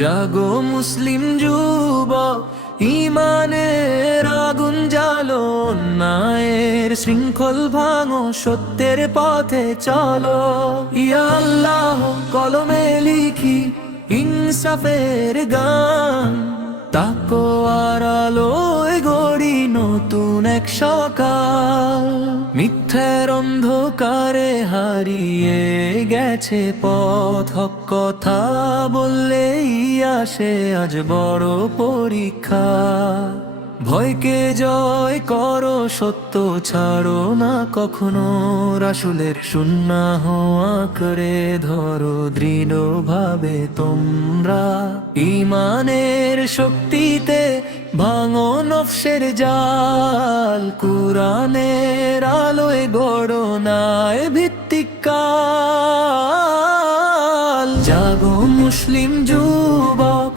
জাগো মুসলিম যুবক, ঈমানের আগুন জ্বালো, অন্যায়ের শৃঙ্খল ভাঙো, সত্যের পথে চলো। ইয়া আল্লাহ, কলমে লিখি ইনসাফের গান, তাকওয়ার আলোয় গড়ি নতুন এক সকাল। মিথ্যার অন্ধকারে হারিয়ে গেছে পথ, হক কথা বললেই আসে আজ বড় পরীক্ষা। ভয়কে জয় করো, সত্য ছাড়ো না কখনো, রাসূলের সুন্নাহ আঁকড়ে ধরো দৃঢ়ভাবে তোমরা। ঈমানের শক্তিতে ভাঙো নফসের জাল, কুরআনের আলোয় গড়ো ন্যায় ভিত্তিক কাল। জাগো মুসলিম যুবক,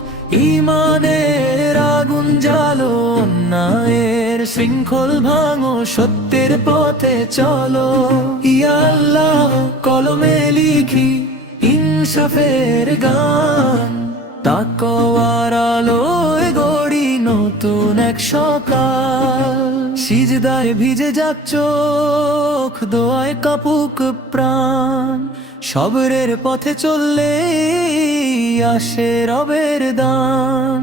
ঈমানের আগুন জ্বালো, অন্যায়ের শৃঙ্খল ভাঙো, সত্যের পথে চলো। ইয়া আল্লাহ, কলমে লিখি ইনসাফের গান, তাকওয়ার আলোয় গড়ি নতুন এক সকাল। সিজদায় ভিজে যাক চোখ, দোয়ায় কাপুক প্রাণ, সবরের পথে চললে আসে রবের দান।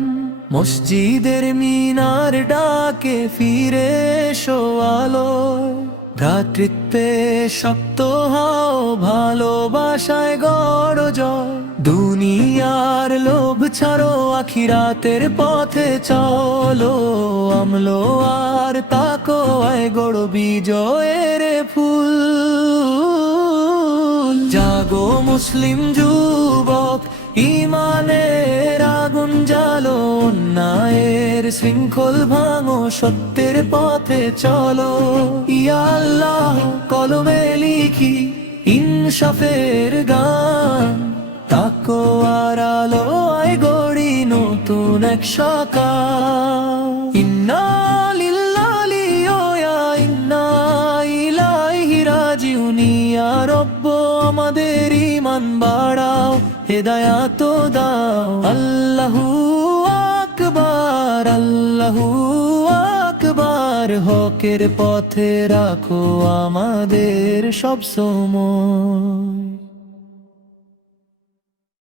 মসজিদের মিনার ডাকে ফিরে এসো আলো, ভ্রাতৃত্বে শক্ত হও, ভালোবাসায় গড় জয়। দুনিয়ার লোভ ছাড়ো, আখিরাতের পথে চলো, আমলো আর তাকওয়ায় গড়ো বিজয়ের ফুল। জাগো মুসলিম যুবক, ঈমানের আগুন জ্বালো, অন্যায়ের শৃঙ্খল ভাঙো, সত্যের পথে চলো। ইয়া আল্লাহ, কলমে লিখি ইনসাফের গান, তাকওয়ার আলোয় গড়ি নতুন এক সকাল। ইন্না লিল্লাহি ওয়া ইন্না ইলাইহি রাজিউন। ইয়া রব্ব, আমাদের ঈমান বাড়াও, হেদায়াত দাও। আল্লাহু আকবার, আল্লাহু আকবার, হকের পথে রাখো আমাদের সব সময়।